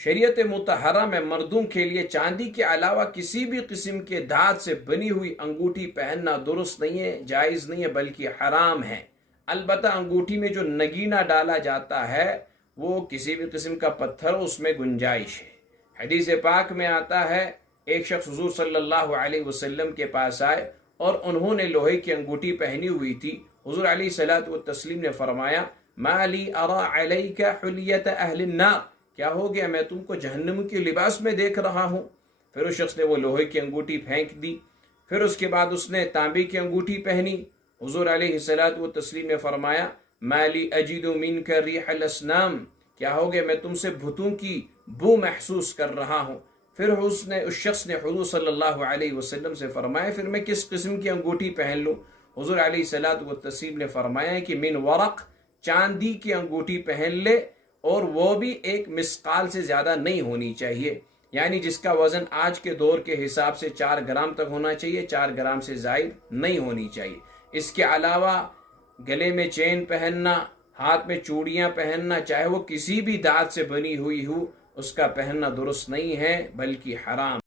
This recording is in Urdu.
شریعت مطہرہ میں مردوں کے لیے چاندی کے علاوہ کسی بھی قسم کے دھات سے بنی ہوئی انگوٹھی پہننا درست نہیں ہے، جائز نہیں ہے، بلکہ حرام ہے۔ البتہ انگوٹھی میں جو نگینہ ڈالا جاتا ہے وہ کسی بھی قسم کا پتھر، اس میں گنجائش ہے۔ حدیث پاک میں آتا ہے ایک شخص حضور صلی اللہ علیہ وسلم کے پاس آئے اور انہوں نے لوہے کی انگوٹھی پہنی ہوئی تھی۔ حضور علیہ الصلوۃ والتسلیم نے فرمایا ما لی ارى علیک حلیۃ اہل النار، کیا ہو گیا، میں تم کو جہنم کے لباس میں دیکھ رہا ہوں۔ پھر اس شخص نے وہ لوہے کی انگوٹھی پھینک دی۔ پھر اس کے بعد اس نے تانبے کی انگوٹھی پہنی۔ حضور علیہ الصلوۃ والتسلیم نے فرمایا ما لی اجد منک ریح الاسنام، کیا ہو گیا، میں تم سے بتوں کی بو محسوس کر رہا ہوں۔ پھر اس شخص نے حضور صلی اللہ علیہ وسلم سے فرمایا پھر میں کس قسم کی انگوٹھی پہن لوں؟ حضور علیہ الصلوۃ والتسلیم نے فرمایا کہ من ورق، چاندی کی انگوٹھی پہن لے، اور وہ بھی ایک مسقال سے زیادہ نہیں ہونی چاہیے، یعنی جس کا وزن آج کے دور کے حساب سے 4 گرام تک ہونا چاہیے، 4 گرام سے زائد نہیں ہونی چاہیے۔ اس کے علاوہ گلے میں چین پہننا، ہاتھ میں چوڑیاں پہننا، چاہے وہ کسی بھی دھات سے بنی ہوئی ہو، اس کا پہننا درست نہیں ہے بلکہ حرام۔